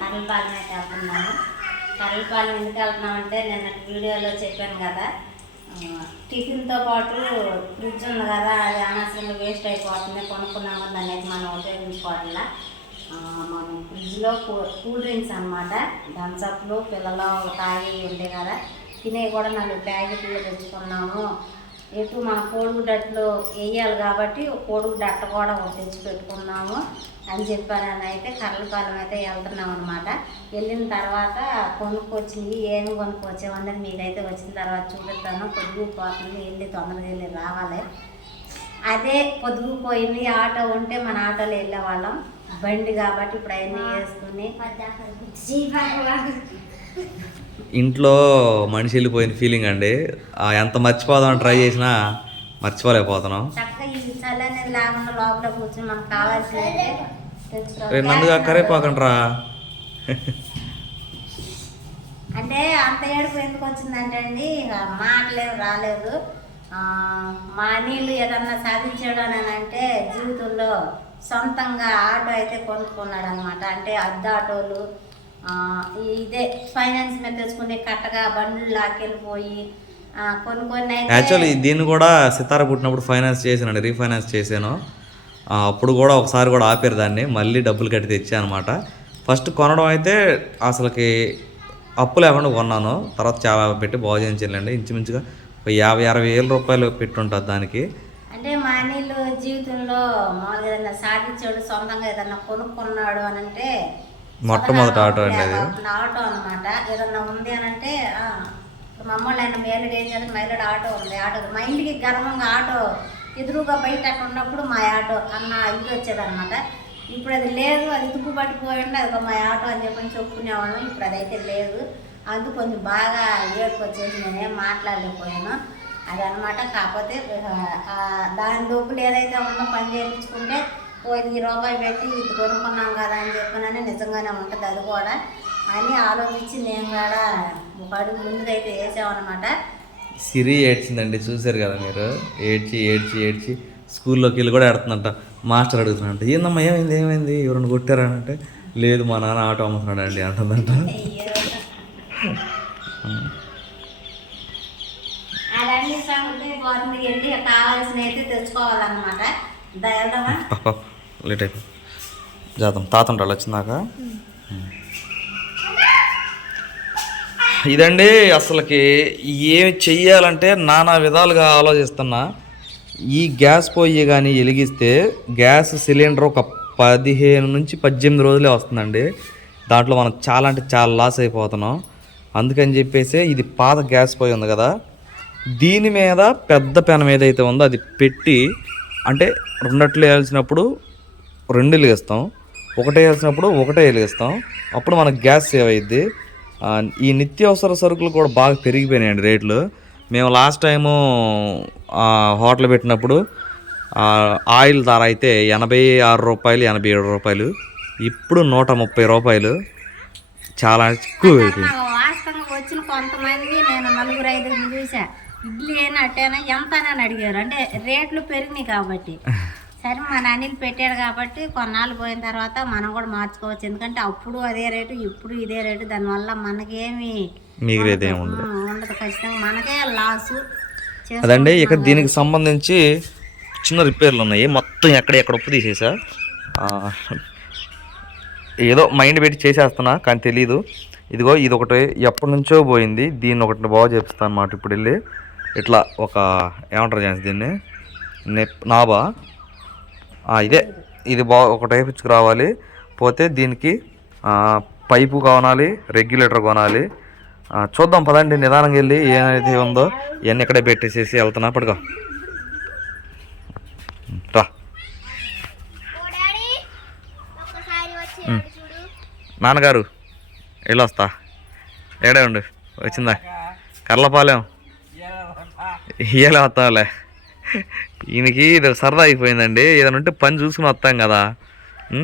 కర్రలపాలెం అయితే వెళ్తున్నాము. కర్రలపాలెం ఎందుకు వెళ్తున్నామంటే నిన్న వీడియోలో చెప్పాను కదా, టిఫిన్తో పాటు ఫ్రిడ్జ్ ఉంది కదా, అది అనవసరంగా వేస్ట్ అయిపోతుంది, కొనుక్కున్నాము దాన్ని అయితే మనం ఉపయోగించుకోవట్లా. మనం ఫ్రిడ్జ్లో కూల్ డ్రింక్స్ అనమాట, థమ్సప్లు పిల్లలు తాగి ఉంటాయి కదా, తినేవి కూడా 4 ప్యాకెట్లు తెచ్చుకున్నాము. ఎటు మన కోడిగుడ్డు అట్లు వేయాలి కాబట్టి కోడిగుడ్డు అట్ట కూడా తెచ్చి పెట్టుకున్నాము అని చెప్పానని అయితే కర్రలపాలెం అయితే వెళ్తున్నాం అనమాట. వెళ్ళిన తర్వాత కొనుక్కొచ్చినవి ఏమి కొనుక్కొచ్చామన్నది మీకైతే వచ్చిన తర్వాత చూపిస్తాను. పొద్దుపోతుంది, వెళ్ళి తొందరగా వెళ్ళి రావాలి. అదే పొద్దుపోయింది ఆటో ఉంటే మన ఆటోలో వెళ్ళేవాళ్ళం, బండి కాబట్టి ఇప్పుడు అవన్నీ వేసుకుని ఇంట్లో మనిషి వెళ్ళిపోయిన ఫీలింగ్ అండి. ఎంత మర్చిపోదాం ట్రై చేసినా మర్చిపోలేకపోతున్నాం. చక్కగా ఈ చలి అనేది లేకుండా లోపల కూర్చొని మనకు కావాల్సింది తెచ్చుకోవాలి. నందుగా కరేపాకండి రా. అంటే అంత ఏడుపు ఎందుకు వచ్చిందంటే అండి, మాటలేదు రాలేదు. మా నీళ్ళు ఏదన్నా సాధించాడు అని అంటే జీవితంలో సొంతంగా ఆటో అయితే కొనుక్కున్నాడు అనమాట. అంటే అద్దె ఆటోలు ఇదే ఫైనాన్స్ మీద తెచ్చుకునే కట్టగా బండ్లు లాక్కెళ్ళిపోయి కొన్ని యాక్చువల్లీ దీన్ని కూడా సితార పుట్టినప్పుడు ఫైనాన్స్ చేశానండి, రీఫైనాన్స్ చేశాను. అప్పుడు కూడా ఒకసారి కూడా ఆపారు దాన్ని, మళ్ళీ డబ్బులు కట్టి తెచ్చాను అనమాట. ఫస్ట్ కొనడం అయితే అసలుకి అప్పు లేకుండా కొన్నాను, తర్వాత చాలా పెట్టి బాగు చేయించాలండి. ఇంచుమించుగా 50-60 వేల రూపాయలు పెట్టుంటుంది దానికి. అంటే మా నీళ్ళు జీవితంలో మామూలుగా ఏదైనా సాధించాడు, సొంతంగా ఏదన్నా కొనుక్కున్నాడు అని అంటే మొట్టమొదటి ఆటో అండి అది. ఆటో అనమాట. ఏదన్నా ఉంది అని అంటే మా అమ్మోళ్ళు ఆయన మేలుడు ఏం చేయాలి, మైలుడు ఆటో ఉంది, ఆటో మా ఇంటికి గర్వంగా ఆటో ఎదురుగా బయట అక్కడ ఉన్నప్పుడు మా ఆటో అన్న ఇది వచ్చేదన్నమాట. ఇప్పుడు అది లేదు, అది తుప్పు పట్టిపోయి ఉంటే అది మా ఆటో అని చెప్పని చెప్పుకునేవాళ్ళం. ఇప్పుడు అదైతే లేదు, అందుకు కొంచెం బాగా ఏడుపు వచ్చేసి నేనేం మాట్లాడలేకపోయాను అది అనమాట. కాకపోతే దాని డబ్బులు ఏదైతే ఉందో పని చేయించుకుంటే ₹1000 పెట్టి ఇది కొనుక్కున్నాం కదా అని చెప్పినని నిజంగానే ఉంటుంది అది కూడా అని ఆలోచించి నేను కూడా ఒక అడుగు ముందుకైతే వేసామన్నమాట. సిరి ఏడ్చిందండి, చూసారు కదా మీరు. ఏడ్చి ఏడ్చి ఏడ్చి స్కూల్లోకి వెళ్ళి కూడా ఏడుతుందంట. మాస్టర్ అడుగుతున్నాడంట, ఏందమ్మా ఏమైంది ఎవరైనా కొట్టారా అంటే, లేదు మా నాన్న ఆటో అమ్ముతున్నాడు అండి అంటుందంట. అవన్నీ సంగతి బాగుంది, వెళ్ళి కావాల్సిన అయితే తెచ్చుకోవాలన్నమాట. వెళ్దామా? లేట్ అయిపోయి జాతం తాతంటాడు వచ్చిందాక. ఇదండి అసలుకి ఏమి చెయ్యాలంటే నానా విధాలుగా ఆలోచిస్తున్నా. ఈ గ్యాస్ పొయ్యి కానీ వెలిగిస్తే గ్యాస్ సిలిండర్ ఒక 15 నుంచి 18 రోజులే వస్తుందండి. దాంట్లో మనం చాలా అంటే చాలా లాస్ అయిపోతున్నాం. అందుకని చెప్పేసి ఇది పాత గ్యాస్ పొయ్యి ఉంది కదా, దీని మీద పెద్ద పెనం ఏదైతే ఉందో అది పెట్టి, అంటే 2 వేయాల్సినప్పుడు 2 వెలిగిస్తాం, 1 వేయాల్సినప్పుడు 1 వెలిగిస్తాం. అప్పుడు మనకు గ్యాస్ సేవ్ అయ్యిద్ది. ఈ నిత్యావసర సరుకులు కూడా బాగా పెరిగిపోయినాయండి రేట్లు. మేము లాస్ట్ టైము హోటల్ పెట్టినప్పుడు ఆయిల్ ధర అయితే ₹86, ₹87, ఇప్పుడు ₹130. చాలా ఎక్కువ అయిపోయింది. వాస్తవంగా వచ్చిన కొంతమంది నేను 4-5 చూసా, ఇడ్లీ అయినా అట్టేనా ఎంత అని అడిగారు. అంటే రేట్లు పెరిగినాయి కాబట్టి సరే మా నాన్నలు పెట్టాడు కాబట్టి కొన్నాళ్ళు పోయిన తర్వాత మనం కూడా మార్చుకోవచ్చు. ఎందుకంటే అప్పుడు అదే రేటు, ఇప్పుడు ఇదే రేటు, దానివల్ల మనకేమి ఉండదు, ఖచ్చితంగా మనకే లాసు. అదండి ఇక దీనికి సంబంధించి చిన్న రిపేర్లు ఉన్నాయి. మొత్తం ఎక్కడ ఉప్పు తీసేసా, ఏదో మైండ్ పెట్టి చేసేస్తున్నా కానీ తెలీదు. ఇదిగో ఇది ఒకటి ఎప్పటి నుంచో పోయింది, దీన్ని ఒకటి బాగు చేపిస్తాను అన్నమాట. ఇప్పుడు వెళ్ళి ఇట్లా ఒక ఏమంటారు చేసి దీన్ని నాబా ఇది ఒకటి వేయించుకు రావాలి. పోతే దీనికి పైపు కొనాలి, రెగ్యులేటర్ కొనాలి. చూద్దాం పదండి, నిదానంగా వెళ్ళి ఏమైతే ఉందో ఇవన్నీ ఇక్కడే పెట్టేసేసి వెళ్తున్నా. పడుకో రా నాన్నగారు, వెళ్ళొస్తా. ఏడే ఉండు, వచ్చిందా కర్లపాలెం ఇయ్యాలే వస్తాంలే. ఈయనకి ఇది సరదా అయిపోయిందండి, ఏదైనా ఉంటే పని చూసుకుని వస్తాం కదా.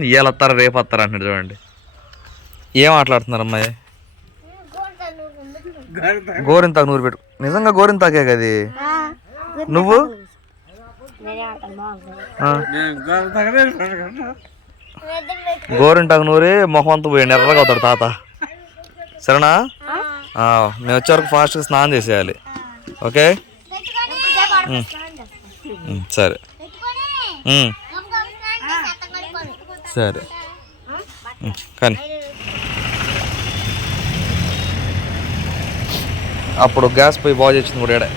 ఇవాళ వస్తారా రేపు వస్తారా అంటున్నాడు. చూడండి ఏం మాట్లాడుతున్నారు అమ్మాయి. గోరింతాకు నూరు పెట్టు, నిజంగా గోరింతాకే కది. నువ్వు గోరింటాకు నూరి మొహం అంతా పోయి ఎర్రగా అవుతాడు తాత. సరేనా? మేము వచ్చే వరకు ఫాస్ట్గా స్నానం చేసేయాలి. ఓకే సరే సరే కానీ అప్పుడు గ్యాస్ పోయి బాగు చేసింది కూడా ఏడే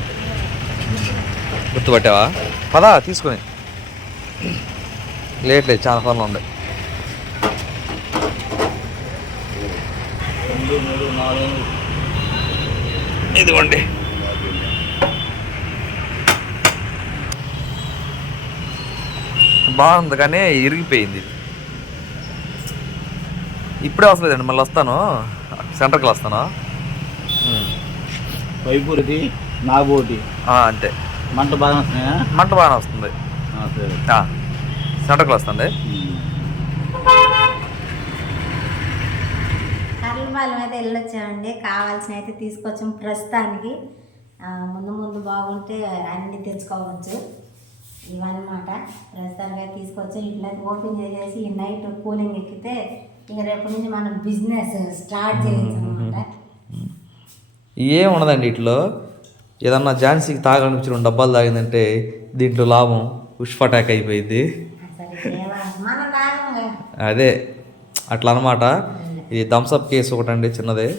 గుర్తుపట్టావా? పదా తీసుకొని లేట్ లేదు, చాలా పనులు ఉండే. 2, 3, 4 ఇదిగోండి. బాగుంది కానీ ఇరిగిపోయింది. ఇప్పుడే వస్తలేదండి, మళ్ళీ వస్తాను, సెంటర్కి వస్తాను. వైపూరిది నాగోటి అంతే. మంట బాగా వస్తున్నాయా? మంట బాగానే వస్తుంది. సెంటర్కి వస్తుంది. కర్లపాలెం అయితే వెళ్ళొచ్చామండి. కావాల్సిన అయితే తీసుకొచ్చాం. ప్రస్తుతానికి ముందు ముందు బాగుంటే అన్నీ తెచ్చుకోవచ్చు. ఇవన్నమాట ప్రస్తుతానికి అయితే తీసుకొచ్చి ఇట్లా ఓపెన్ చేసేసి ఈ నైట్ కూలింగ్ ఎక్కితే ఇక రేపటి నుంచి మనం బిజినెస్ స్టార్ట్ చేయొచ్చు అనమాట. ఏం ఉండదండి ఇట్లో. ఏదన్నా ఝాన్సీకి తాగనిపించిన 2 డబ్బాలు తాగిందంటే దీంట్లో లాభం పుష్ప అటాక్ అయిపోయింది. అదే అట్లా అనమాట. ఇది థమ్స్అప్ కేసు ఒకటి అండి, చిన్నదే,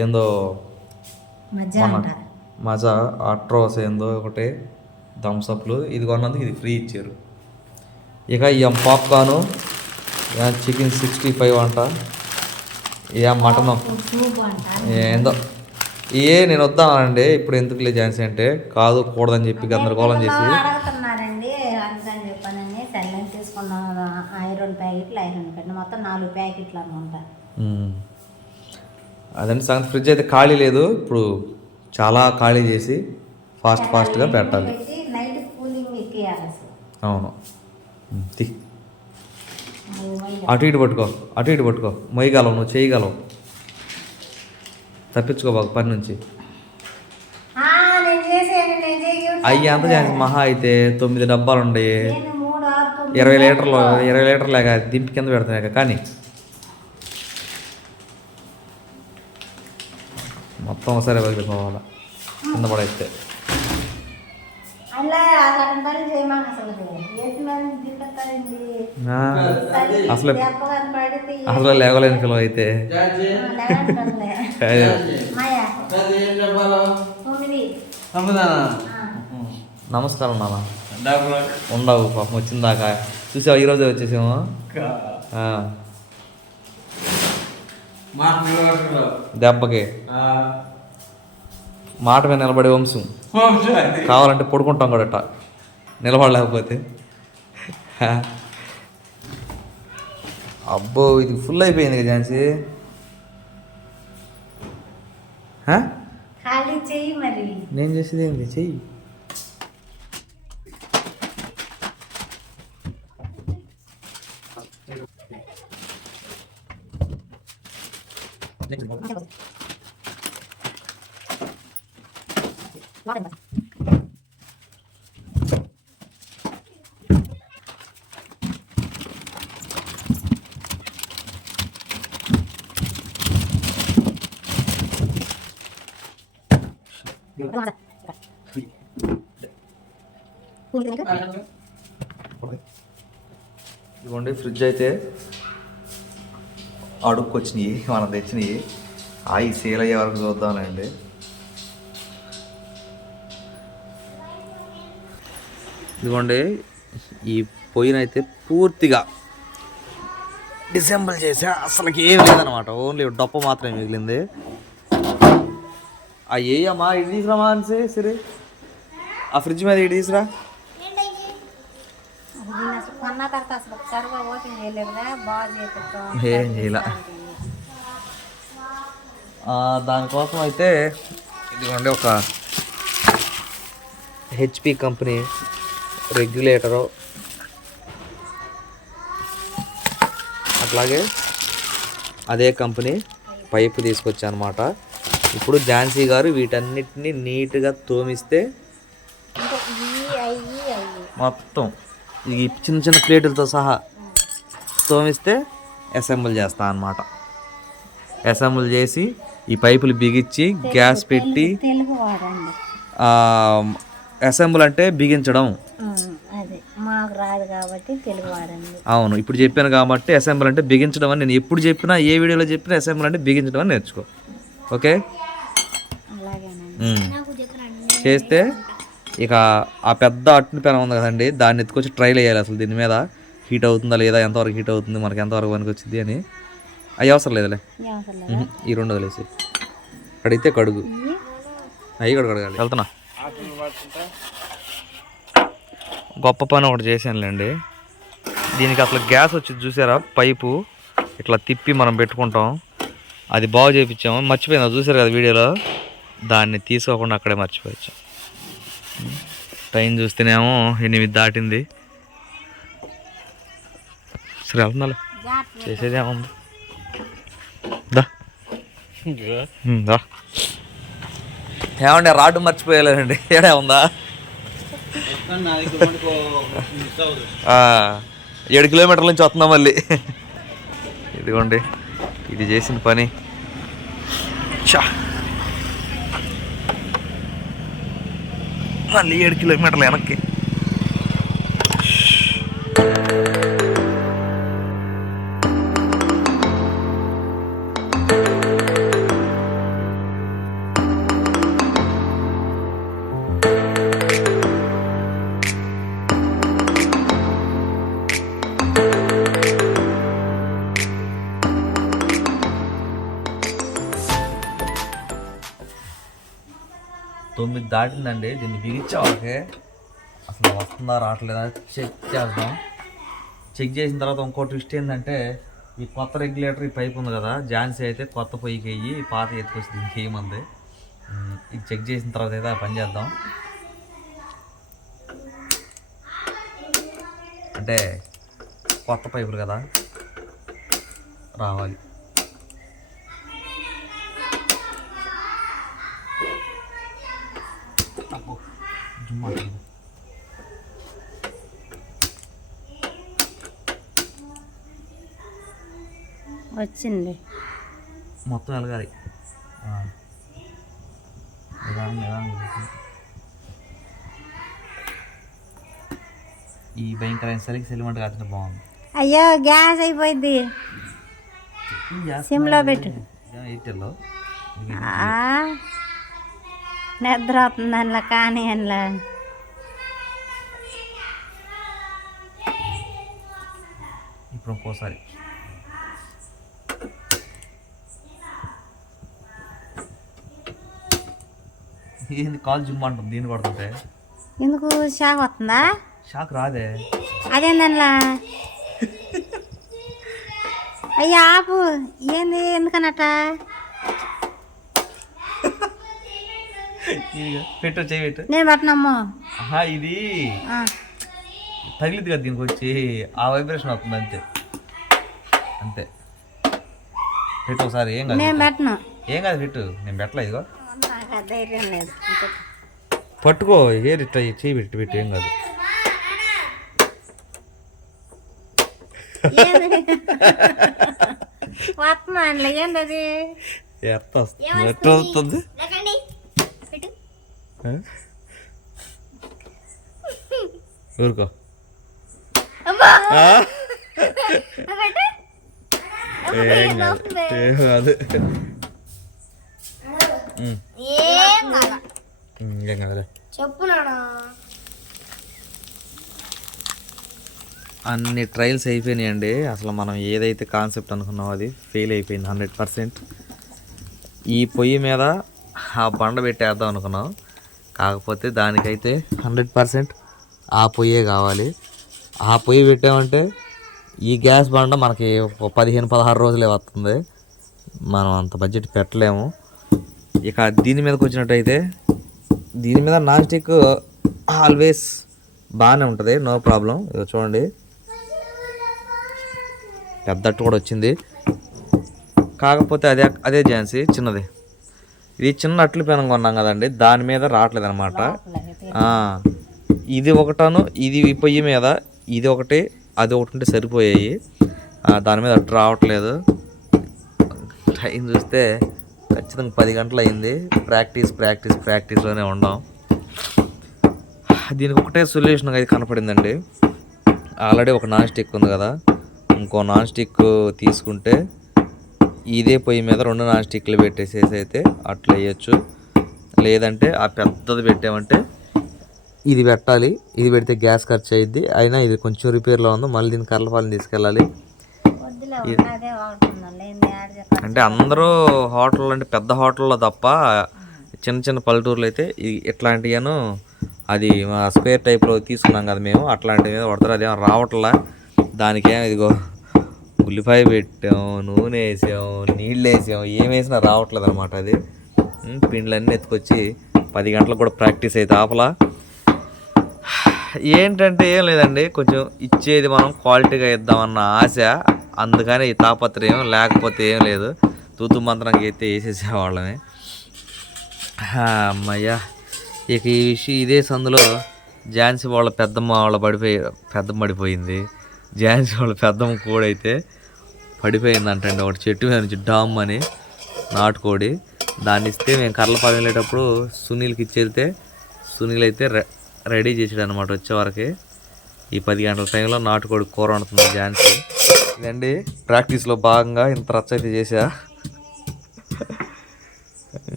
ఏందో మజా ఆట్రోస్ ఏందో ఒకటి థమ్స్అప్లు. ఇది కొన్నందుకు ఇది ఫ్రీ ఇచ్చారు. ఇక పాప్కార్ను, చికెన్ 65 అంట, మటను ఏందో నేను వద్దానండి. ఇప్పుడు ఎందుకు లే ఝాన్సీ అంటే కాదు కూడదని చెప్పి గందరగోళం చేసి అడుగుతున్నారండి. అందుకని చెప్పానని సెల్లం తీసుకున్నాం. ఐరన్ ప్యాకెట్లు మొత్తం 4 ప్యాకెట్లు అనమాట. అదండి సంగతి. ఫ్రిడ్జ్ అయితే ఖాళీ లేదు, ఇప్పుడు చాలా ఖాళీ చేసి ఫాస్ట్గా పెట్టాలి. నైట్ కూలింగ్ ఎక్కియాలి. అవును. అటు ఇటు పట్టుకో మొయ్యగలవు, నువ్వు చేయగలవు, తప్పించుకో బాగా పని నుంచి. అయ్యి అంత చేసి మహా అయితే 9 డబ్బాలు ఉండయి, 20 లీటర్లేక దింపి కింద పెడతాయి కానీ మొత్తం ఒకసారి వదిలిపోవాలి కింద పడైతే. అసలు లేవలేని పిల్లలు అయితే నమస్కారం నాన్న. ఉండవు పాపం వచ్చిందాకా చూసావా, ఈరోజే వచ్చేసాము. దెబ్బకి మాట మీద నిలబడే వంశం. కావాలంటే పడుకుంటాం కూడా నిలబడలేకపోతే. అబ్బో ఇది ఫుల్ అయిపోయింది కదా ఝాన్సీ. నేను చేసేది ఏంది, చెయ్యి. ఇదిగోండి ఫ్రిడ్జ్ అయితే అడుక్కొచ్చినాయి, మనం తెచ్చినాయి. అవి సేల్ అయ్యే వరకు చూద్దామండి. ఇదిగోండి ఈ పొయ్యినైతే పూర్తిగా డిసెంబుల్ చేసా, అసలుకి ఏం లేదనమాట, ఓన్లీ డొప్ప మాత్రమే మిగిలింది. అయ్యమ్మా ఇటు తీసుకురామా అనిసి సరే, ఆ ఫ్రిడ్జ్ మీద ఇటు తీసుకురా. ఏం చేయాల దానికోసం అయితే ఇదిగోండి ఒక హెచ్పి కంపెనీ రెగ్యులేటరు, అట్లాగే అదే కంపెనీ పైపు తీసుకొచ్చా అనమాట. ఇప్పుడు ఝాన్సీ గారు వీటన్నిటిని నీట్గా తోమిస్తే మొత్తం ఈ చిన్న చిన్న ప్లేటులతో సహా తోమిస్తే అసెంబుల్ చేస్తా అన్నమాట. అసెంబుల్ చేసి ఈ పైపులు బిగించి గ్యాస్ పెట్టి తెలుగు వాడండి. అసెంబుల్ అంటే బిగించడం. అదే మాకు రాదు కాబట్టి తెలుగు వాడండి. అవును, ఇప్పుడు చెప్పాను కాబట్టి అసెంబుల్ అంటే బిగించడం అని. నేను ఎప్పుడు చెప్పినా ఏ వీడియోలో చెప్పినా అసెంబుల్ అంటే బిగించడం అని నేర్చుకో. ఓకే, చేస్తే ఇక ఆ పెద్ద అట్టు పెనం ఉంది కదండి, దాన్ని ఎత్తుకొచ్చి ట్రైల్ వేయాలి. అసలు దీని మీద హీట్ అవుతుందా లేదా, ఎంతవరకు హీట్ అవుతుంది, మనకి ఎంతవరకు పనికి వచ్చింది అని. అవి అవసరం లేదులే, ఈ రెండు వదిలేసి కడిగితే కడుగు, అవి కూడా కడగాలి. వెళ్తున్నా, గొప్ప పని ఒకటి చేశానులేండి. దీనికి అసలు గ్యాస్ వచ్చి చూసారా, పైపు ఇట్లా తిప్పి మనం పెట్టుకుంటాం, అది బాగు చేయించాము. మర్చిపోయిందా, చూసారు కదా వీడియోలో, దాన్ని తీసుకోకుండా అక్కడే మర్చిపోయచ్చు. టైం చూస్తేనేమో 8 దాటింది. సరే వెళ్తున్నా, చేసేదేముంది, దా దా. ఏమండి రాడ్డు మర్చిపోయలేదండి, ఏడా ఉందా? 7 కిలోమీటర్ల నుంచి వస్తుందా మళ్ళీ. ఇదిగోండి, ఇది చేసిన పని. చా, మళ్ళీ 7 కిలోమీటర్లు వెనక్కి. తొమ్మిది దాటిందండి, దీన్ని బిగించాకే అసలు వస్తుందా రావట్లేదా చెక్ చేద్దాం. చెక్ చేసిన తర్వాత ఇంకో ట్విస్ట్ ఏంటంటే, ఈ కొత్త రెగ్యులేటర్ ఈ పైప్ ఉంది కదా, ఝాన్సీ అయితే కొత్త పొయ్యికి వెయ్యి, పాత ఎత్తుకొచ్చి దీనికి వేయమంది. ఇది చెక్ చేసిన తర్వాత అయితే ఆ పని చేద్దాం. అంటే కొత్త పైపులు కదా రావాలి. వచ్చింది మొత్తం వెలగాలి. ఈ భయంకరమైన సరికి సెలిమెంట్ కాకుండా బాగుంది. అయ్యో గ్యాస్ అయిపోయింది, సిమ్లో పెట్టు. నిద్ర అవుతుంది అందులో, కానీ అందులో ఇప్పుడు ఇంకోసారి ఏంది కాల్ జిమ్ అంటుంది దీన్ని కొడుతుంటే. ఎందుకు షాక్ వస్తుందా? షాక్ రాదే, అదేందలా. అయ్యా ఆపు, ఏంది ఎందుకన్నట? పెట్టు, చేయి పెట్టు. నేను పట్టినమ్మో. ఇది తగిలింది కదా దీనికి వచ్చి, ఆ వైబ్రేషన్ అవుతుంది అంతే. అంతే పెట్టు ఒకసారి. ఏం కాదు, నేను పెట్టను. ఏం కాదు పెట్టు, నేను పెట్టలే. ఇదిగో ధైర్యం లేదు, పట్టుకో, ఏరి చేయి పెట్టి పెట్టు, ఏం కాదు. వస్తున్నా అందులో, ఏంది అది? ఎట్లా వస్తుంది? ఊరుకో. ఏం కాదు, ఏం కాదులే. అన్ని ట్రయల్స్ అయిపోయినాయండి. అసలు మనం ఏదైతే కాన్సెప్ట్ అనుకున్నామో అది ఫెయిల్ అయిపోయింది 100%. ఈ పొయ్యి మీద ఆ బండ పెట్టేద్దాం అనుకున్నాం, కాకపోతే దానికైతే 100% ఆ పొయ్యే కావాలి. ఆ పొయ్యి పెట్టామంటే ఈ గ్యాస్ బండ మనకి 15-16 రోజులే వస్తుంది. మనం అంత బడ్జెట్ పెట్టలేము. ఇక దీని మీదకి వచ్చినట్టయితే, దీని మీద నాన్ స్టిక్ ఆల్వేస్ బాగానే ఉంటుంది, నో ప్రాబ్లం. ఇదో చూడండి, పెద్దట్టు కూడా వచ్చింది. కాకపోతే అదే ఝాన్సీ చిన్నది. ఇది చిన్న అట్లు పెనం కొన్నాం కదండి, దాని మీద రావట్లేదు అనమాట. ఇది ఒకటను, ఇది పొయ్యి మీద ఇది ఒకటి, అది ఒకటి ఉంటే సరిపోయాయి. దాని మీద అడ్డు రావట్లేదు. టైం చూస్తే ఖచ్చితంగా 10 గంటలు అయింది. ప్రాక్టీస్లోనే ఉండాం. దీనికి ఒకటే సొల్యూషన్ అయితే కనపడిందండి. ఆల్రెడీ ఒక నాన్ స్టిక్ ఉంది కదా, ఇంకో నాన్ స్టిక్ తీసుకుంటే ఇదే పొయ్యి మీద 2 నాన్ స్టిక్లు పెట్టేసేసి అయితే అట్లా వేయచ్చు. లేదంటే ఆ పెద్దది పెట్టామంటే ఇది పెట్టాలి. ఇది పెడితే గ్యాస్ ఖర్చు అయ్యిద్ది. అయినా ఇది కొంచెం రిపేర్లో ఉంది. మళ్ళీ దీన్ని కర్లపాలెం తీసుకెళ్ళాలి. అంటే అందరూ హోటల్ అంటే పెద్ద హోటల్లో తప్ప చిన్న చిన్న పల్లెటూర్లు అయితే ఇట్లాంటివను అది మా స్క్వేర్ టైప్లో తీసుకున్నాం కదా మేము, అట్లాంటివి మీద పడతారు. అదేమో రావట్లా. దానికేమో ఇదిగో ఉల్లిపాయ పెట్టాం, నూనె వేసాం, నీళ్ళు వేసాం, ఏం వేసినా రావట్లేదు అనమాట. అది పిండ్లన్నీ ఎత్తుకొచ్చి 10 గంటలకు కూడా ప్రాక్టీస్ అయితే ఆపలా. ఏంటంటే ఏం లేదండి, కొంచెం ఇచ్చేది మనం క్వాలిటీగా ఇద్దామన్న ఆశ, అందుకని ఈ తాపత్రయం, లేకపోతే ఏం లేదు. తూతు మంత్రంగా అయితే వేసేసేవాళ్ళమే. అమ్మయ్యా. ఇక ఈ విషయం ఇదే సందులో ఝాన్సీ వాళ్ళ పెద్దమ్మ పడిపోయింది. ఝాన్సీ వాళ్ళ పెద్దమ్మ కోడైతే పడిపోయిందంటండి. ఒకటి చెట్టు మీద నుంచి డామ్ అని నాటుకోడి. దాన్ని ఇస్తే మేము కర్లపాలెం వెళ్ళేటప్పుడు సునీల్కి ఇచ్చేస్తే సునీల్ అయితే రెడీ చేసాడు అనమాట. వచ్చేవరకు ఈ 10 గంటల టైంలో నాటుకోడి కూర వండుతుంది ఝాన్సీ. ఇదండి ప్రాక్టీస్లో భాగంగా ఇంత రచ్చ అయితే చేసా.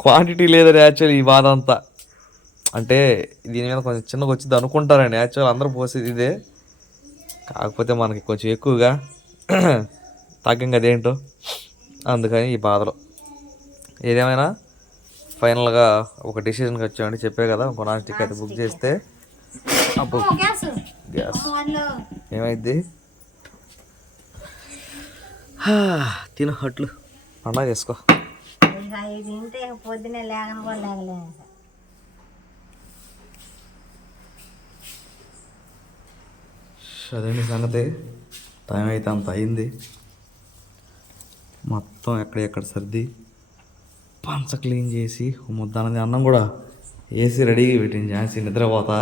క్వాంటిటీ లేదని యాక్చువల్లీ ఈ బాధ అంతా. అంటే దీని మీద కొంచెం చిన్నగా వచ్చింది అనుకుంటారండి. యాక్చువల్ అందరూ పోసేది ఇదే, కాకపోతే మనకి కొంచెం ఎక్కువగా తగ్గం కదేంటో, అందుకని ఈ బాధలో. ఏదేమైనా ఫైనల్గా ఒక డెసిషన్కి వచ్చామండి. చెప్పే కదా, ఇంకో నాన్ స్టిక్ అయితే బుక్ చేస్తే గ్యాస్ ఏమైద్ది. తిను అట్లు పండగ చేసుకో. పొద్దునే లేకను కూడా లేగలేదు. అదండి సంగతి. టైం అయితే అంత అయింది. మొత్తం ఎక్కడ సర్ది పంచ క్లీన్ చేసి ముద్దన్నది అన్నం కూడా వేసి రెడీగా పెట్టింది ఝాన్సీ. నిద్రపోతా.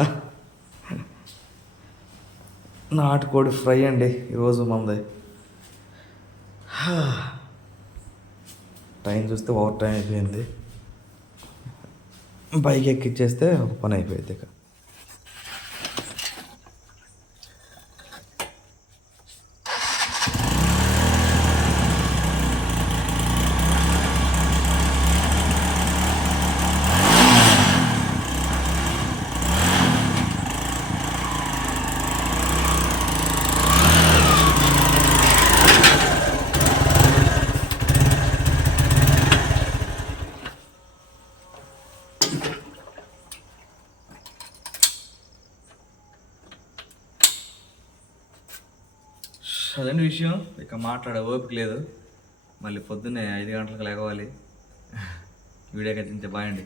నాటుకోడి ఫ్రై అండి ఈరోజు మంది. టైం చూస్తే ఓవర్ టైం అయిపోయింది. బైక్ ఎక్కిచ్చేస్తే ఒక పని అయిపోయింది. ఇక అదండి విషయం. ఇక మాట్లాడే ఓపిక లేదు. మళ్ళీ పొద్దున్నే 5 గంటలకు లేవాలి. వీడియోకి అయితే బాయ్ అండి.